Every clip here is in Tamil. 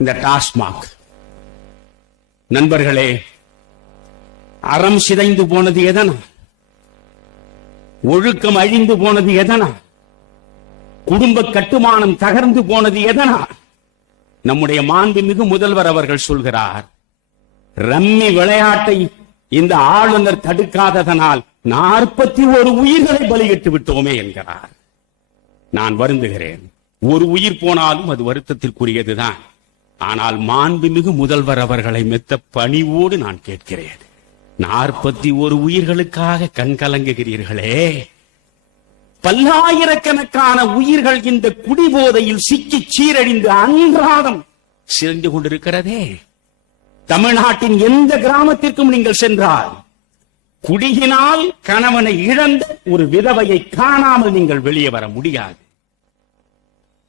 இந்த டாஸ்மாக். நண்பர்களே, அறம் சிதைந்து போனது எதனா? ஒழுக்கம் அழிந்து போனது எதனா? குடும்ப கட்டுமானம் தகர்ந்து போனது எதனா? நம்முடைய மாண்புமிகு முதல்வர் அவர்கள் சொல்கிறார், ரம்மி விளையாட்டை இந்த ஆளுநர் தடுக்காததனால் 41 உயிர்களை பலியிட்டு விட்டோமே என்கிறார். நான் வருந்துகிறேன். ஒரு உயிர் போனாலும் அது வருத்தத்திற்குரியதுதான். ஆனால் மாண்புமிகு முதல்வர் அவர்களை மெத்த பணிவோடு நான் கேட்கிறேன், 41 உயிர்களுக்காக கண்கலங்குகிறீர்களே. பல்லாயிரக்கணக்கான உயிர்கள் இந்த குடிபோதையில் சிக்கி சீரழிந்து அன்றாடம் சிறந்து கொண்டிருக்கிறதே. தமிழ்நாட்டின் எந்த கிராமத்திற்கும் நீங்கள் சென்றால் குடியினால் கணவனை இழந்த ஒரு விதவையை காணாமல் நீங்கள் வெளியே வர முடியாது.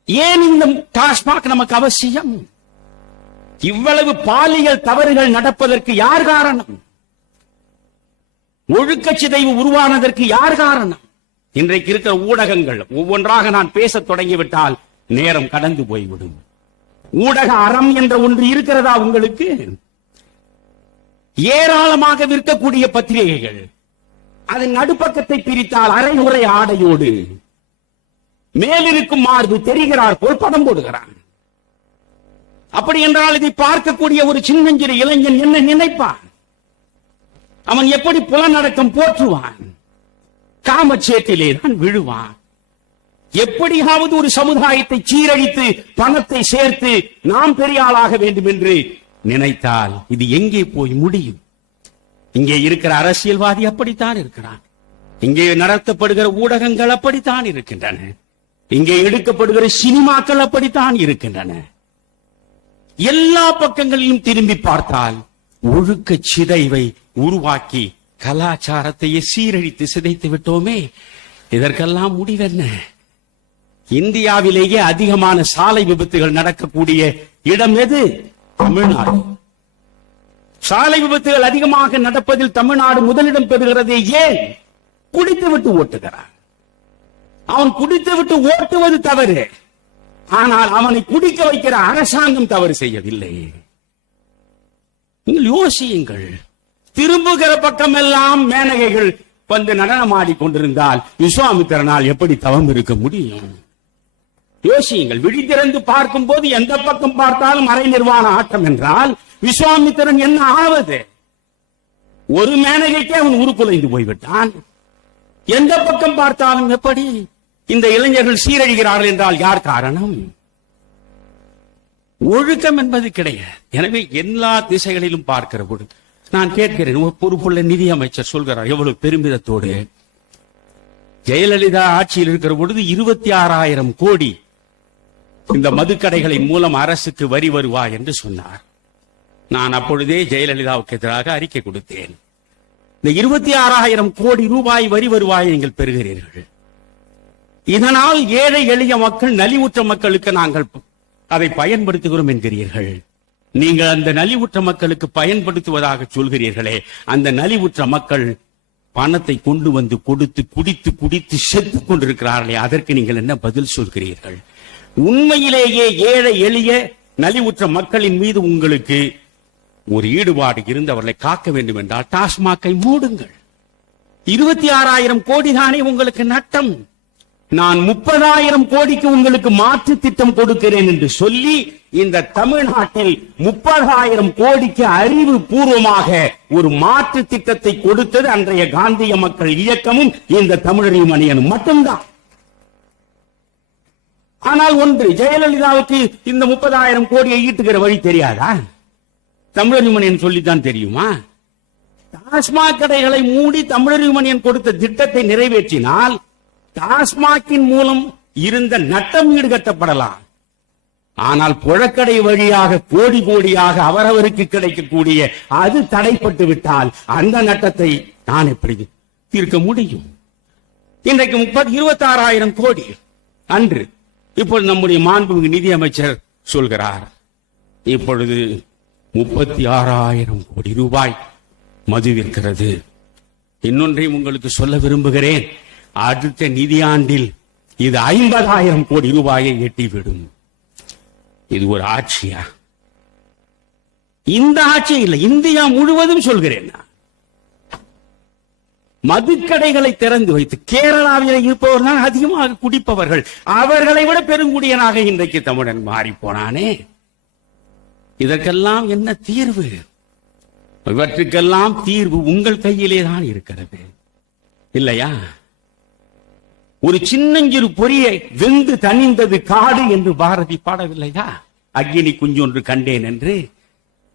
ஏன் இந்த டாஸ்மாக் நமக்கு அவசியம்? இவ்வளவு பாலியல் தவறுகள் நடப்பதற்கு யார் காரணம்? ஒழுக்க சிதைவு உருவானதற்கு யார் காரணம்? இன்றைக்கு இருக்கிற ஊடகங்கள் ஒவ்வொன்றாக நான் பேசத் தொடங்கிவிட்டால் நேரம் கடந்து போய்விடும். ஊடக அறம் என்ற ஒன்று இருக்கிறதா உங்களுக்கு? ஏராளமாக விற்கக்கூடிய பத்திரிகைகள், அதன் நடுப்பக்கத்தை பிரித்தால் அரைகுறை ஆடையோடு மேலிருக்கும் மார்பு தெரிகிறார் போல் படம் போடுகிறான். அப்படி என்றால் இதை பார்க்கக்கூடிய ஒரு சின்னஞ்சிறு இளைஞன் என்ன நினைப்பான்? அவன் எப்படி புலனடக்கம் போற்றுவான்? காமச்சேட்டிலே தான் விழுவான். எப்படியாவது ஒரு சமுதாயத்தை சீரழித்து பணத்தை சேர்த்து நாம் பெரிய ஆளாக வேண்டும் என்று நினைத்தால் இது எங்கே போய் முடியும்? இங்கே இருக்கிற அரசியல்வாதி அப்படித்தான் இருக்கிறான். இங்கே நடத்தப்படுகிற ஊடகங்கள் அப்படித்தான் இருக்கின்றன. இங்கே எடுக்கப்படுகிற சினிமாக்கள் அப்படித்தான் இருக்கின்றன. எல்லா பக்கங்களிலும் திரும்பி பார்த்தால் ஒழுக்க சிதைவை உருவாக்கி கலாச்சாரத்தையே சீரழித்து சிதைத்து விட்டோமே. இதற்கெல்லாம் முடிவென்ன? இந்தியாவிலேயே அதிகமான சாலை விபத்துகள் நடக்கக்கூடிய இடம் எது? தமிழ்நாடு. சாலை விபத்துகள் அதிகமாக நடப்பதில் தமிழ்நாடு முதலிடம் பெறுகிறது. ஏன்? குடித்துவிட்டு ஓட்டுகிறான். அவன் குடித்துவிட்டு ஓட்டுவது தவறு, ஆனால் அவனை குடிக்க வைக்கிற அரசாங்கம் தவறு செய்யவில்லை. நீங்கள் யோசியுங்கள். திரும்புகிற பக்கம் எல்லாம் மேனகைகள் வந்து நடனமாடி கொண்டிருந்தால் விஸ்வாமித்திரனால் எப்படி தவம் இருக்க முடியும்? யோசியுங்கள். விழித்திறந்து பார்க்கும் போது எந்த பக்கம் பார்த்தாலும் அரை நிர்வாண ஆட்டம் என்றால் விஸ்வாமித்திரன் என்ன ஆவது? ஒரு மேனகைக்கே அவன் உருக்குலைந்து போய்விட்டான். எந்த பக்கம் பார்த்தாலும் எப்படி இந்த இளைஞர்கள் சீரழிகிறார்கள் என்றால் யார் காரணம்? ஒழுக்கம் என்பது கிடையாது. எனவே எல்லா திசைகளிலும் பார்க்கிற பொழுது நான் கேட்கிறேன், பொறுப்புள்ள நிதி அமைச்சர் சொல்கிறார் எவ்வளவு பெருமிதத்தோடு, ஜெயலலிதா ஆட்சியில் இருக்கிற பொழுது 26,000 கோடி இந்த மதுக்கடைகளின் மூலம் அரசுக்கு வரி வருவாய் என்று சொன்னார். நான் அப்பொழுதே ஜெயலலிதாவுக்கு எதிராக அறிக்கை கொடுத்தேன். இந்த 26,000 கோடி ரூபாய் வரி வருவாயை நீங்கள் பெறுகிறீர்கள். இதனால் ஏழை எளிய மக்கள், நலிவுற்ற மக்களுக்கு நாங்கள் அதை பயன்படுத்துகிறோம் என்கிறீர்கள். நீங்கள் அந்த நலிவுற்ற மக்களுக்கு பயன்படுத்துவதாக சொல்கிறீர்களே, அந்த நலிவுற்ற மக்கள் பணத்தை கொண்டு வந்து கொடுத்து குடித்து குடித்து செத்துக் கொண்டிருக்கிறார்களே, அதற்கு நீங்கள் என்ன பதில் சொல்கிறீர்கள்? உண்மையிலேயே ஏழை எளிய நலிவுற்ற மக்களின் மீது உங்களுக்கு ஒரு ஈடுபாடு இருந்து அவர்களை காக்க வேண்டும் என்றால் டாஸ்மாக்கை மூடுங்கள். 26,000 கோடி தானே உங்களுக்கு நட்டம். நான் 30,000 கோடிக்கு உங்களுக்கு மாற்று திட்டம் கொடுக்கிறேன் என்று சொல்லி இந்த தமிழ்நாட்டில் 30,000 கோடிக்கு அறிவு பூர்வமாக ஒரு மாற்று திட்டத்தை கொடுத்தது அன்றைய காந்திய மக்கள் இயக்கமும் இந்த தமிழறிவு மணியனும் மட்டும்தான். ஆனால் ஒன்று, ஜெயலலிதாவுக்கு இந்த 30,000 கோடியை ஈட்டுகிற வழி தெரியாதா? தமிழறிவு மணியன் சொல்லித்தான் தெரியுமா? டாஸ்மாக் கடைகளை மூடி தமிழறிவு மணியன் கொடுத்த திட்டத்தை நிறைவேற்றினால் டாஸ்மாக்கின் மூலம் இருந்த நட்டம் ஈடுகட்டப்படலாம். ஆனால் புழக்கடை வழியாக கோடி கோடியாக அவரவருக்கு கிடைக்கக்கூடிய அது தடைப்பட்டு விட்டால் அந்த நட்டத்தை நான் எப்படி தீர்க்க முடியும்? இன்றைக்கு 26,000 கோடி அன்று. இப்பொழுது நம்முடைய மாண்புமிகு நிதி அமைச்சர் சொல்கிறார், இப்பொழுது 36,000 கோடி ரூபாய் மது விற்கிறது. இன்னொன்றையும் உங்களுக்கு சொல்ல விரும்புகிறேன், அடுத்த நிதியாண்டில் இது 50,000 கோடி ரூபாயை எட்டிவிடும். இது ஒரு ஆட்சியா? இந்த ஆட்சி இல்லை, இந்தியா முழுவதும் சொல்கிறேன் நான். மதுக்கடைகளை திறந்து வைத்து கேரளாவில் இருப்பவர்கள் தான் அதிகமாக குடிப்பவர்கள். அவர்களை விட பெருங்குடியனாக இன்றைக்கு தமிழன் மாறி போனானே. இதற்கெல்லாம் என்ன தீர்வு? இவற்றுக்கெல்லாம் தீர்வு உங்கள் கையிலே தான் இருக்கிறது, இல்லையா? ஒரு சின்னஞ்சிறு பொறியை வெந்து தணிந்தது காடு என்று பாரதி பாடவில்லையா? அக்கினி குஞ்சொன்று கண்டேன் என்று.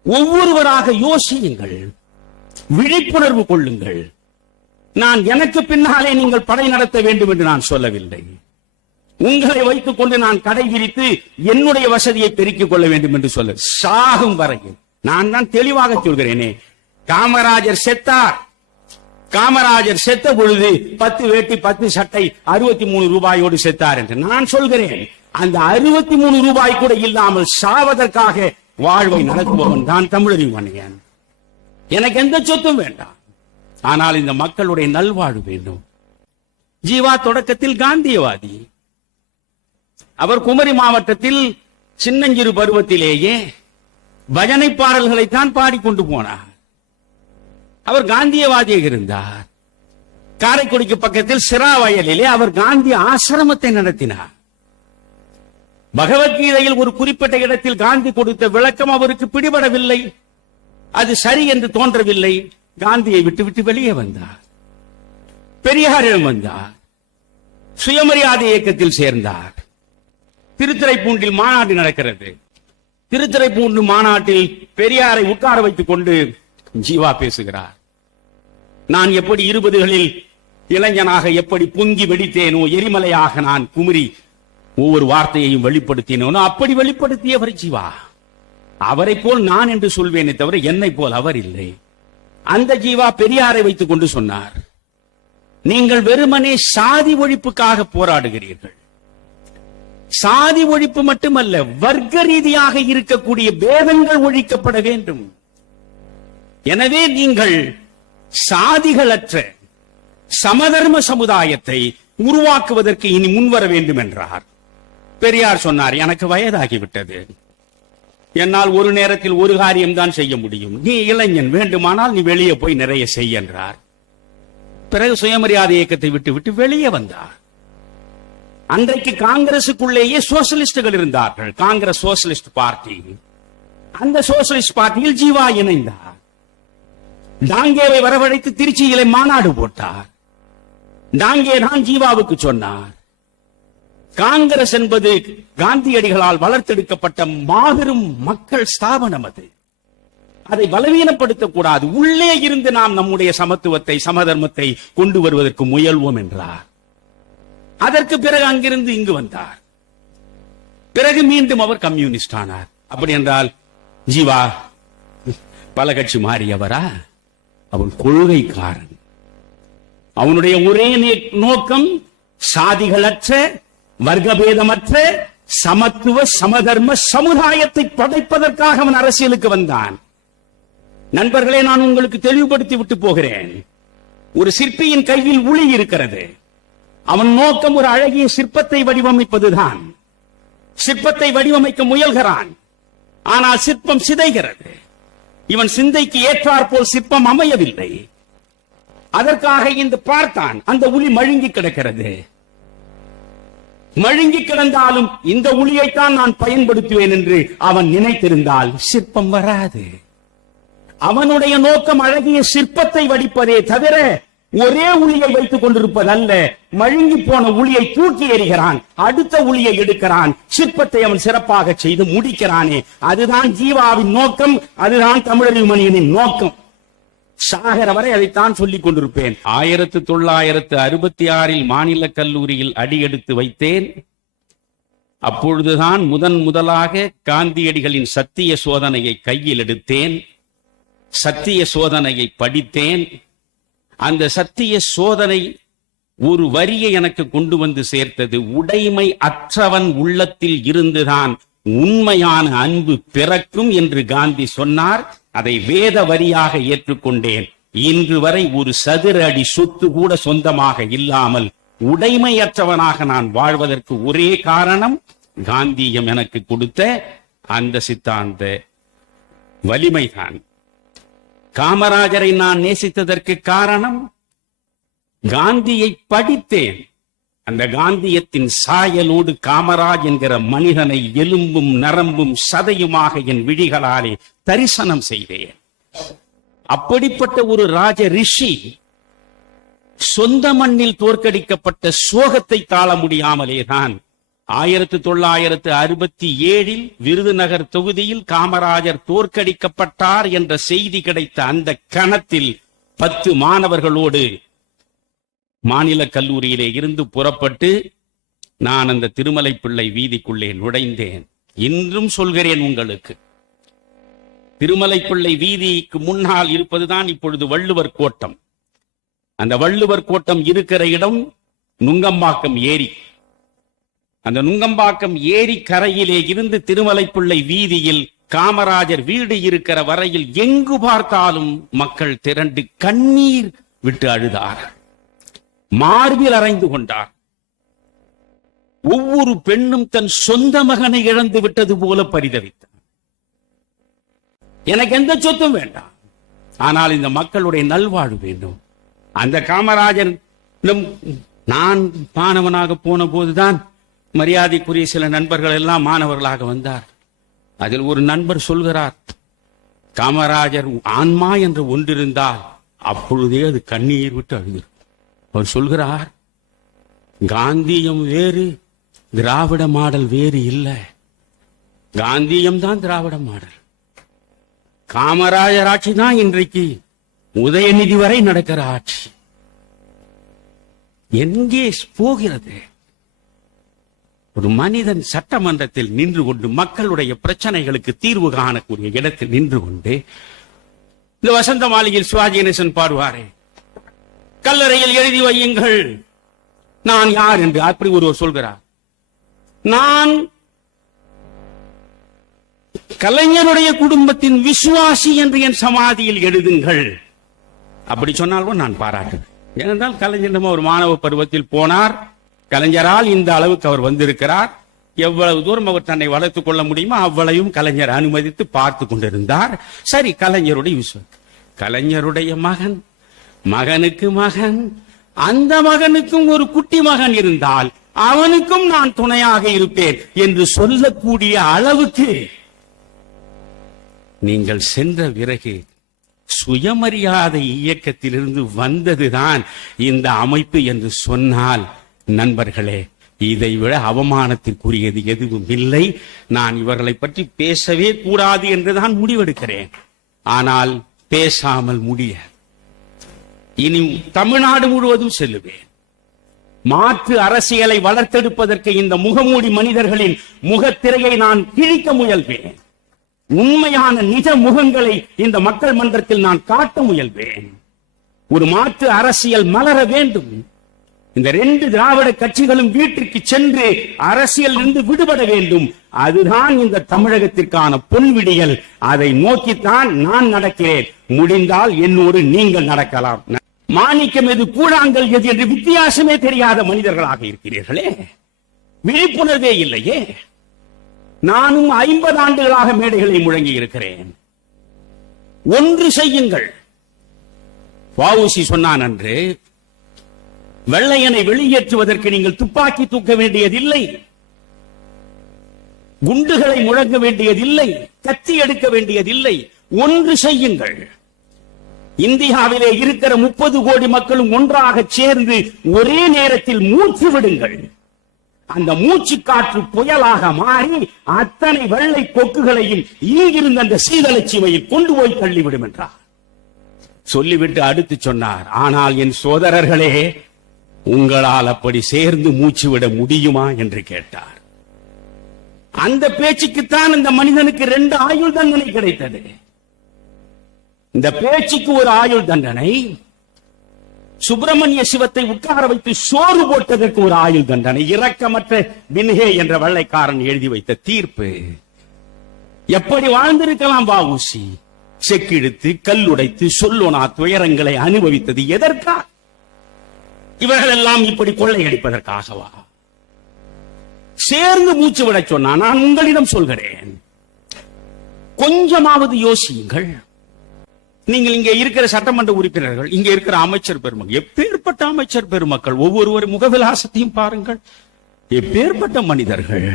ஒவ்வொருவராக யோசியுங்கள், விழிப்புணர்வு கொள்ளுங்கள். நான் எனக்கு பின்னாலே நீங்கள் படை நடத்த வேண்டும் என்று நான் சொல்லவில்லை. உங்களை வைத்துக் கொண்டு நான் கடை விரித்து என்னுடைய வசதியை பெருக்கிக் கொள்ள வேண்டும் என்று சொல்ல சாகும் வரையில் நான் தான் தெளிவாக சொல்கிறேனே. காமராஜர் செத்தார். காமராஜர் செத்த பொழுது 10 வேட்டி 10 சட்டை 63 ரூபாயோடு செத்தார் என்று நான் சொல்கிறேன். அந்த 63 ரூபாய் கூட இல்லாமல் சாவதற்காக வாழ்வை நடத்துபவன் தான் தமிழறிஞன். எனக்கு எந்த சொத்தும் வேண்டாம், ஆனால் இந்த மக்களுடைய நல்வாழ்வு வேண்டும். ஜீவா தொடக்கத்தில் காந்தியவாதி. அவர் குமரி மாவட்டத்தில் சின்னஞ்சிறு பருவத்திலேயே பஜனை பாடல்களைத்தான் பாடிக்கொண்டு போனார். அவர் காந்தியவாதியாக இருந்தார். காரைக்குடிக்கு பக்கத்தில் சிராவயலிலே அவர் காந்தி ஆசிரமத்தை நடத்தினார். பகவத்கீதையில் ஒரு குறிப்பிட்ட இடத்தில் காந்தி கொடுத்த விளக்கம் அவருக்கு பிடிபடவில்லை, அது சரி என்று தோன்றவில்லை. காந்தியை விட்டு வெளியே வந்தார். பெரியாரிடம் வந்தார். சுயமரியாதை இயக்கத்தில் சேர்ந்தார். திருத்துறைப்பூண்டில் மாநாடு நடக்கிறது. திருத்துறைப்பூண்டு மாநாட்டில் பெரியாரை உட்கார வைத்துக் கொண்டு ஜீவா பேசுகிறார். நான் எப்படி 20களில் இளைஞனாக எப்படி பொங்கி வெடித்தேனோ, எரிமலையாக நான் குமரி ஒவ்வொரு வார்த்தையையும் வெளிப்படுத்தினோ அப்படி வெளிப்படுத்தியவர் ஜீவா. அவரை போல் நான் என்று சொல்வேனே தவிர என்னை போல் அவர் இல்லை. அந்த ஜீவா பெரியாரை வைத்துக் கொண்டு சொன்னார், நீங்கள் வெறுமனே சாதி ஒழிப்புக்காக போராடுகிறீர்கள். சாதி ஒழிப்பு மட்டுமல்ல, வர்க்க ரீதியாக இருக்கக்கூடிய பேதங்கள் ஒழிக்கப்பட வேண்டும். எனவே நீங்கள் சாதிகளற்ற சமதர்ம சமுதாயத்தை உருவாக்குவதற்கு இனி முன்வர வேண்டும் என்றார். பெரியார் சொன்னார், எனக்கு வயதாகிவிட்டது, என்னால் ஒரு நேரத்தில் ஒரு காரியம்தான் செய்ய முடியும். நீ இளைஞன், வேண்டுமானால் நீ வெளியே போய் நிறைய செய் என்றார். பிறகு சுயமரியாதை இயக்கத்தை விட்டு வெளியே வந்தார். அன்றைக்கு காங்கிரசுக்குள்ளேயே சோசியலிஸ்டுகள் இருந்தார்கள். Congress socialist party. அந்த சோசியலிஸ்ட் பார்ட்டியில் ஜீவா இணைந்தார். டாங்கேவை வரவழைத்து திருச்சியிலே மாநாடு போட்டார். டாங்கே தான் ஜீவாவுக்கு சொன்னார், காங்கிரஸ் என்பது காந்தியடிகளால் வளர்த்தெடுக்கப்பட்ட மாபெரும் மக்கள் ஸ்தாபனம். அதை பலவீனப்படுத்தக் கூடாது. உள்ளே இருந்து நாம் நம்முடைய சமத்துவத்தை சமதர்மத்தை கொண்டு வருவதற்கு முயல்வோம் என்றார். அதற்கு பிறகு அங்கிருந்து இங்கு வந்தார். பிறகு மீண்டும் அவர் கம்யூனிஸ்ட் ஆனார். அப்படி என்றால் ஜீவா பல கட்சி மாறியவரா? அவன் கொள்கைக்காரன். அவனுடைய ஒரே நோக்கம் சாதிகளற்ற வர்க்கபேதமற்ற சமத்துவ சமதர்ம சமுதாயத்தை படைப்பதற்காக அவன் அரசியலுக்கு வந்தான். நண்பர்களே, நான் உங்களுக்கு தெளிவுபடுத்தி விட்டு போகிறேன். ஒரு சிற்பியின் கையில் உளி இருக்கிறது. அவன் நோக்கம் ஒரு அழகிய சிற்பத்தை வடிவமைப்பதுதான். சிற்பத்தை வடிவமைக்க முயல்கிறான், ஆனால் சிற்பம் சிதைகிறது. இவன் சிந்தைக்கு ஏற்றாற்போல் சிற்பம் அமையவில்லை. அதற்காக இந்த பார்த்தான், அந்த உளி மழுங்கி கிடக்கிறது. மழுங்கி கிடந்தாலும் இந்த உளியைத்தான் நான் பயன்படுத்துவேன் என்று அவன் நினைத்திருந்தால் சிற்பம் வராது. அவனுடைய நோக்கம் அழகிய சிற்பத்தை வடிப்பதே தவிர ஒரே உளியை வைத்துக் கொண்டிருப்பதல்ல. மழுங்கி போன உளியை தூக்கி எறிகிறான், அடுத்த உளியை எடுக்கிறான், சிற்பத்தை அவன் சிறப்பாக செய்து முடிக்கிறானே. அதுதான் ஜீவாவின் நோக்கம், அதுதான் தமிழறிஞனின் நோக்கம். சாகர வரை அதைத்தான் சொல்லிக் கொண்டிருப்பேன். 1966 மாநில கல்லூரியில் அடியெடுத்து வைத்தேன். அப்பொழுதுதான் முதலாக காந்தியடிகளின் சத்திய சோதனையை கையில் எடுத்தேன். சத்திய சோதனையை படித்தேன். அந்த சத்திய சோதனை ஒரு வரியை எனக்கு கொண்டு வந்து சேர்த்தது. உடைமை அற்றவன் உள்ளத்தில் இருந்துதான் உண்மையான அன்பு பிறக்கும் என்று காந்தி சொன்னார். அதை வேத வரியாக ஏற்றுக்கொண்டேன். இன்று வரை ஒரு சதுர அடி சொத்து கூட சொந்தமாக இல்லாமல் உடைமையற்றவனாக நான் வாழ்வதற்கு ஒரே காரணம் காந்தியம் எனக்கு கொடுத்த அந்த சித்தாந்த வலிமைதான். காமராஜரை நான் நேசித்ததற்கு காரணம், காந்தியை படித்தேன். அந்த காந்தியத்தின் சாயலோடு காமராஜ் என்கிற மனிதனை எலும்பும் நரம்பும் சதையுமாக என் விழிகளாலே தரிசனம் செய்தேன். அப்படிப்பட்ட ஒரு ராஜ ரிஷி சொந்த மண்ணில் தோற்கடிக்கப்பட்ட சோகத்தை தாழ முடியாமலேதான் 1967 விருதுநகர் தொகுதியில் காமராஜர் தோற்கடிக்கப்பட்டார் என்ற செய்தி கிடைத்த அந்த கணத்தில் 10 மாணவர்களோடு மாநில கல்லூரியிலே இருந்து புறப்பட்டு நான் அந்த திருமலைப்பிள்ளை வீதிக்குள்ளே நுழைந்தேன். இன்றும் சொல்கிறேன் உங்களுக்கு, திருமலைப்பிள்ளை வீதிக்கு முன்னால் இருப்பதுதான் இப்பொழுது வள்ளுவர் கோட்டம். அந்த வள்ளுவர் கோட்டம் இருக்கிற இடம் நுங்கம்பாக்கம் ஏரி. அந்த நுங்கம்பாக்கம் ஏரி கரையிலே இருந்து திருமலைப்பிள்ளை வீதியில் காமராஜர் வீடு இருக்கிற வரையில் எங்கு பார்த்தாலும் மக்கள் திரண்டு கண்ணீர் விட்டு அழுதார், மார்பில் அறைந்து கொண்டார். ஒவ்வொரு பெண்ணும் தன் சொந்த மகனை இழந்து விட்டது போல பரிதவித்தார். எனக்கு எந்த சொத்தும் வேண்டாம், ஆனால் இந்த மக்களுடைய நல்வாழ்வு வேண்டும். அந்த காமராஜர் நான் மாணவனாக போன போதுதான் மரியாதைக்குரிய சில நண்பர்கள் எல்லாம் மாணவர்களாக வந்தார். அதில் ஒரு நண்பர் சொல்கிறார், காமராஜர் ஆன்மா என்று ஒன்றிருந்தால் அப்பொழுதே அது கண்ணீர் விட்டு அழுது. அவர் சொல்கிறார், காந்தியம் வேறு, திராவிட மாடல் வேறு இல்லை. காந்தியம் தான் திராவிட மாடல். காமராஜர் ஆட்சி தான் இன்றைக்கு உதயநிதி வரை நடக்கிற ஆட்சி. எங்கே போகிறது? ஒரு மனிதன் சட்டமன்றத்தில் நின்று கொண்டு மக்களுடைய பிரச்சனைகளுக்கு தீர்வு காணக்கூடிய இடத்தில் நின்று கொண்டு இந்த வசந்த மாளிகையில் சிவாஜி கணேசன் பாடுவாரே, கல்லறையில் எழுதி வையுங்கள் நான் யார் என்று அப்படி ஒருவர் சொல்கிறார். நான் கலைஞருடைய குடும்பத்தின் விசுவாசி என்று என் சமாதியில் எழுதுங்கள். அப்படி சொன்னாலும் நான் பாராட்டுவேன். ஏனென்றால் கலைஞரிடம் ஒரு மாணவ பருவத்தில் போனார். கலைஞரால் இந்த அளவுக்கு அவர் வந்திருக்கிறார். எவ்வளவு தூரம் அவர் தன்னை வளர்த்துக் கொள்ள முடியுமோ அவ்வளவும் கலைஞர் அனுமதித்து பார்த்து கொண்டிருந்தார். சரி, கலைஞருடைய விசுவாசி, கலைஞருடைய மகன், மகனுக்கு மகன், அந்த மகனுக்கும் ஒரு குட்டி மகன் இருந்தால் அவனுக்கும் நான் துணையாக இருப்பேன் என்று சொல்லக்கூடிய அளவுக்கு நீங்கள் சென்ற பிறகு சுயமரியாதை இயக்கத்திலிருந்து வந்ததுதான் இந்த அமைப்பு என்று சொன்னால், நண்பர்களே, இதைவிட அவமானத்திற்குரியது எதுவும் இல்லை. நான் இவர்களை பற்றி பேசவே கூடாது என்றுதான் முடிவெடுக்கிறேன். ஆனால் பேசாமல் முடிய இனி தமிழ்நாடு முழுவதும் செல்லுவேன். மாற்று அரசியலை வளர்த்தெடுப்பதற்கு இந்த முகமூடி மனிதர்களின் முகத்திரையை நான் கிழிக்க முயல்வேன். உண்மையான நிஜ முகங்களை இந்த மக்கள் மன்றத்தில் நான் காட்ட முயல்வேன். ஒரு மாற்று அரசியல் மலர வேண்டும். இந்த 2 திராவிட கட்சிகளும் வீட்டிற்கு சென்று அரசியல் இருந்து விடுபட வேண்டும். அதுதான் இந்த தமிழகத்திற்கான பொன்விடியல். அதை நோக்கித்தான் நான் நடக்கிறேன். முடிந்தால் என்னோடு நீங்கள் நடக்கலாம். மாணிக்கம் எது, கூழாங்கல் எது என்று வித்தியாசமே தெரியாத மனிதர்களாக இருக்கிறீர்களே, விழிப்புணர்வே இல்லையே. நானும் 50 ஆண்டுகளாக மேடைகளை முழங்கி இருக்கிறேன். ஒன்று செய்யுங்கள். வ.உ.சி. சொன்னான் அன்று, வெள்ளையனை வெளியேற்றுவதற்கு நீங்கள் துப்பாக்கி தூக்க வேண்டியதில்லை, குண்டுகளை முழங்க வேண்டியதில்லை, கத்தி எடுக்க வேண்டியதில்லை. ஒன்று செய்யுங்கள். இந்தியாவிலே இருக்கிற 30 கோடி மக்களும் ஒன்றாக சேர்ந்து ஒரே நேரத்தில் மூச்சு விடுங்கள். அந்த மூச்சு காற்று புயலாக மாறி அத்தனை வெள்ளை கொக்குகளையும் இங்கிருந்த அந்த சீதலட்சுமையில் கொண்டு போய் தள்ளிவிடும் என்றார். சொல்லிவிட்டு அடுத்து சொன்னார், ஆனால் என் சோதரர்களே, உங்களால் அப்படி சேர்ந்து மூச்சு விட முடியுமா என்று கேட்டார். அந்த பேச்சுக்குத்தான் இந்த மனிதனுக்கு 2 ஆயுள் தண்டனை கிடைத்தது. இந்த பேச்சுக்கு ஒரு ஆயுள் தண்டனை, சுப்பிரமணிய சிவத்தை உட்கார வைத்து சோறு போட்டதற்கு ஒரு ஆயுள் தண்டனை, இரக்கமற்ற பின்ஹே என்ற வெள்ளைக்காரன் எழுதி வைத்த தீர்ப்பு. எப்படி வாழ்ந்திருக்கலாம் வ.உ.சி.? செக்கிழுத்து கல்லுடைத்து சொல்லோனா துயரங்களை அனுபவித்தது எதற்கா? இவர்கள் எல்லாம் இப்படி கொள்ளையடிப்பதற்காகவா? சேர்ந்து மூச்சு விட சொன்னா, நான் உங்களிடம் சொல்கிறேன், கொஞ்சமாவது யோசியுங்கள். நீங்கள் இங்கே இருக்கிற சட்டமன்ற உறுப்பினர்கள், இங்கே இருக்கிற அமைச்சர் பெருமக்கள், எப்பேற்பட்ட அமைச்சர் பெருமக்கள், ஒவ்வொரு முகவிலாசத்தையும் பாருங்கள். எப்பேற்பட்ட மனிதர்கள்.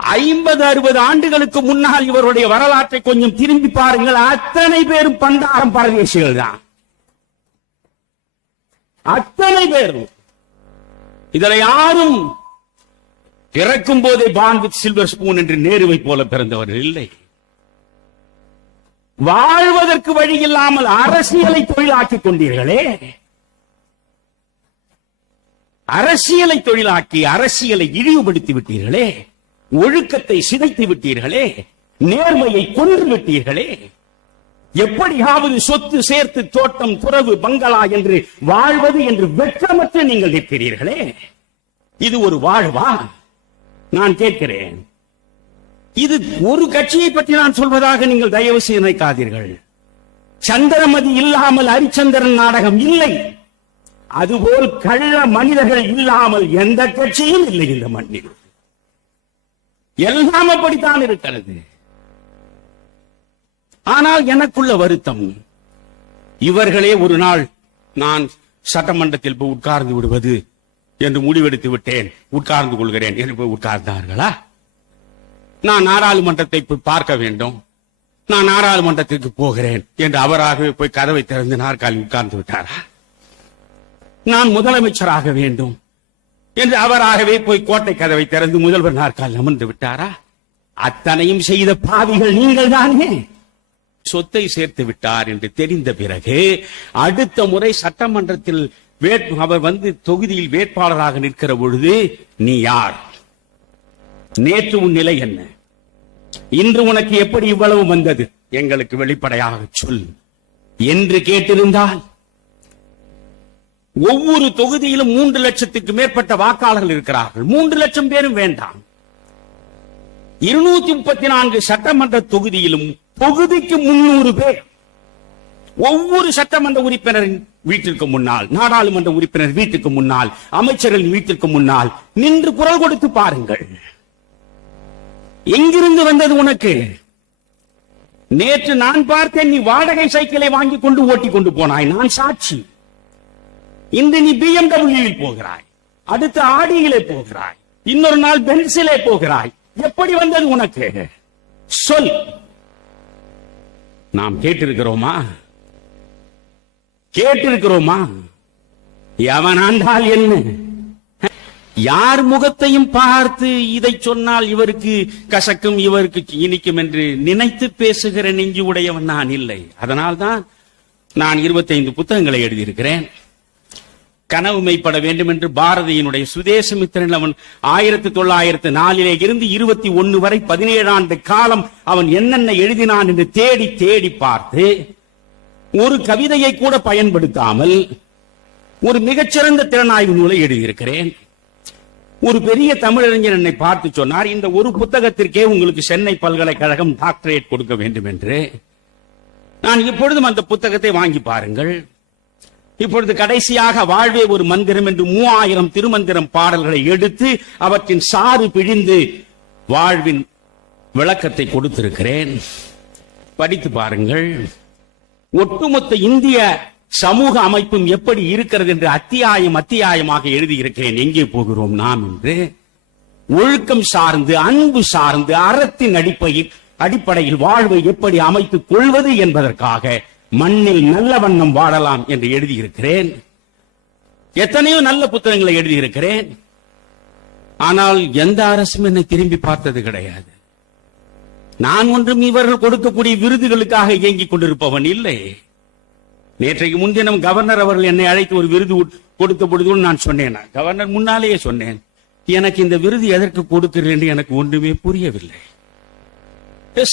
50-60 ஆண்டுகளுக்கு முன்னால் இவருடைய வரலாற்றை கொஞ்சம் திரும்பி பாருங்கள். அத்தனை பேரும் பண்டாரம் பரதேசிகள் தான். அத்தனை பேரும். இதில் யாரும் பிறக்கும் போதே பான் வித் சில்வர் ஸ்பூன் என்று நேருவை போல பிறந்தவர்கள் இல்லை. வாழ்வதற்கு வழி இல்லாமல் அரசியலை தொழிலாக்கிக் கொண்டீர்களே. அரசியலை தொழிலாக்கி அரசியலை இழிவுபடுத்தி விட்டீர்களே. ஒழுக்கத்தை சிதைத்து விட்டீர்களே. நேர்மையை கொன்று விட்டீர்களே. எப்படியாவது சொத்து சேர்த்து தோட்டம் துறவு பங்களா என்று வாழ்வது என்று வெட்கமற்று நீங்கள் நிற்கிறீர்களே. இது ஒரு வாழ்வா? நான் கேட்கிறேன். இது ஒரு கட்சியை பற்றி நான் சொல்வதாக நீங்கள் தயவு செய்து நினைக்காதீர்கள். சந்திரமதி இல்லாமல் ஹரிச்சந்திரன் நாடகம் இல்லை. அதுபோல் கள்ள மனிதர்கள் இல்லாமல் எந்த கட்சியும் இல்லை இந்த மண்ணில். எல்லாம் அப்படித்தான் இருக்கிறது. ஆனால் எனக்குள்ள வருத்தம், இவர்களே ஒரு நாள் நான் சட்டமன்றத்தில் போய் உட்கார்ந்து விடுவது என்று முடிவெடுத்து விட்டேன், உட்கார்ந்து கொள்கிறேன் என்று போய் உட்கார்ந்தார்களா? நான் நாடாளுமன்றத்தை போய் பார்க்க வேண்டும், நான் நாடாளுமன்றத்திற்கு போகிறேன் என்று அவராகவே போய் கதவை திறந்து நாற்காலி உட்கார்ந்து விட்டாரா? நான் முதலமைச்சராக வேண்டும் என்று அவராகவே போய் கோட்டை கதவை திறந்து முதல்வர் நாற்காலில் அமர்ந்து விட்டாரா? அத்தனையும் செய்த பாவிகள் நீங்கள் தானே. சொத்தை சேர்த்து விட்டார் என்று தெரிந்த பிறகு அடுத்த முறை சட்டமன்றத்தில் அவர் வந்து தொகுதியில் வேட்பாளராக நிற்கிற பொழுது, நீ யார், நேற்று உன் நிலை என்ன, இன்று உனக்கு எப்படி இவ்வளவு வந்தது, எங்களுக்கு வெளிப்படையாக சொல் என்று கேட்டிருந்தால், ஒவ்வொரு தொகுதியிலும் 3 லட்சத்துக்கு மேற்பட்ட வாக்காளர்கள் இருக்கிறார்கள். 3 லட்சம் பேரும் வேண்டாம். 234 சட்டமன்ற தொகுதியிலும் தொகுதிக்கு 300 பேர் ஒவ்வொரு சட்டமன்ற உறுப்பினரின் வீட்டிற்கு முன்னால், நாடாளுமன்ற உறுப்பினர் வீட்டுக்கு முன்னால், அமைச்சர்கள் வீட்டிற்கு முன்னால் நின்று குரல் கொடுத்து பாருங்கள். எங்கிருந்து வந்தது உனக்கு? நேற்று நான் பார்த்தேன், நீ வாடகை சைக்கிளை வாங்கி கொண்டு ஓட்டி கொண்டு போனாய், நான் சாட்சி. இன்று நீ BMW போகிறாய், அடுத்து ஆடியிலே போகிறாய், இன்னொரு நாள் பென்சிலே போகிறாய். எப்படி வந்தது உனக்கு? சொல். நாம் கேட்டிருக்கிறோமா? கேட்டிருக்கிறோமா? எவன் ஆண்டால் என்ன? யார் முகத்தையும் பார்த்து இதை சொன்னால் இவருக்கு கசக்கும் இவருக்கு இனிக்கும் என்று நினைத்து பேசுகிற நெஞ்சு உடையவன் நான் இல்லை. அதனால்தான் நான் 25 புத்தகங்களை எழுதியிருக்கிறேன். கனவு மெய்ப்பட வேண்டும் என்று பாரதியினுடைய சுதேசமித்திரன் அவன் 1904 இருந்து 21 வரை 17 ஆண்டு காலம் அவன் என்னென்ன எழுதினான் என்று தேடி தேடி பார்த்து ஒரு கவிதையை கூட பயன்படுத்தாமல் ஒரு மிகச்சிறந்த திறனாய்வு நூலை எழுதியிருக்கிறேன். ஒரு பெரிய தமிழறிஞர் என்னை பார்த்து சொன்னார், இந்த ஒரு புத்தகத்திற்கே உங்களுக்கு சென்னை பல்கலைக்கழகம் டாக்டரேட் கொடுக்க வேண்டும் என்று. நான் இப்பொழுதும் அந்த புத்தகத்தை வாங்கி பாருங்கள். இப்பொழுது கடைசியாக வாழ்வே ஒரு மந்திரம் என்று 3000 திருமந்திரம் பாடல்களை எடுத்து அவற்றின் சாறு பிழிந்து வாழ்வின் விளக்கத்தை கொடுத்திருக்கிறேன். படித்து பாருங்கள். ஒட்டுமொத்த இந்திய சமூக அமைப்பும் எப்படி இருக்கிறது என்று அத்தியாயமாக எழுதியிருக்கிறேன். எங்கே போகிறோம் நாம் என்று ஒழுக்கம் சார்ந்து, அன்பு சார்ந்து, அறத்தின் அடிப்படையில் வாழ்வை எப்படி அமைத்துக் கொள்வது என்பதற்காக மண்ணில் நல்ல வண்ணம் வாழலாம் என்று எழுதியிருக்கிறேன். எத்தனையோ நல்ல புத்தகங்களை எழுதியிருக்கிறேன். ஆனால் எந்த அரசும் என்னை திரும்பி பார்த்தது கிடையாது. நான் ஒன்றும் இவர்கள் கொடுக்கக்கூடிய விருதுகளுக்காக இயங்கிக் கொண்டிருப்பவன் இல்லை. நேற்றைக்கு முன்தினம் கவர்னர் அவர்கள் என்னை அழைத்து ஒரு விருது கொடுத்த பொழுது நான் சொன்னேன், கவர்னர் முன்னாலேயே சொன்னேன், எனக்கு இந்த விருது எதற்கு கொடுக்கிறேன் எனக்கு ஒன்றுமே புரியவில்லை.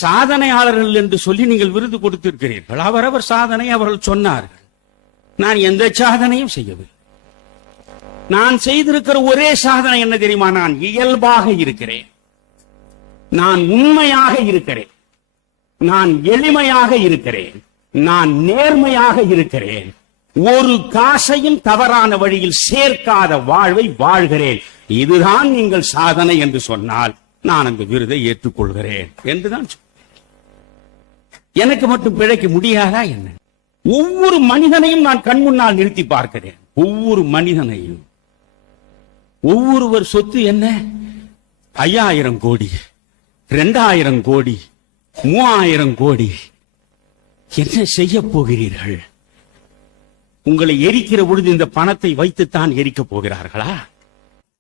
சாதனையாளர்கள் என்று சொல்லி நீங்கள் விருது கொடுத்திருக்கிறீர்கள். அவரவர் சாதனை அவர்கள் சொன்னார்கள். நான் எந்த சாதனையும் செய்யவில்லை. நான் செய்திருக்கிற ஒரே சாதனை என்ன தெரியுமா? நான் இயல்பாக இருக்கிறேன், நான் உண்மையாக இருக்கிறேன், நான் எளிமையாக இருக்கிறேன், நான் நேர்மையாக இருக்கிறேன், ஒரு காசையும் தவறான வழியில் சேர்க்காத வாழ்வை வாழ்கிறேன். இதுதான் நீங்கள் சாதனை என்று சொன்னால் நான் அந்த விருதை ஏற்றுக்கொள்கிறேன் என்றுதான். எனக்கு மட்டும் பிழைக்க முடியாதா என்ன? ஒவ்வொரு மனிதனையும் நான் கண் முன்னால் நிறுத்தி பார்க்கிறேன். ஒவ்வொரு மனிதனையும். ஒவ்வொருவர் சொத்து என்ன? 5000 கோடி, 2000 கோடி, 3000 கோடி. என்ன செய்ய போகிறீர்கள்? உங்களை எரிக்கிற பொழுது இந்த பணத்தை வைத்துத்தான் எரிக்கப் போகிறார்களா?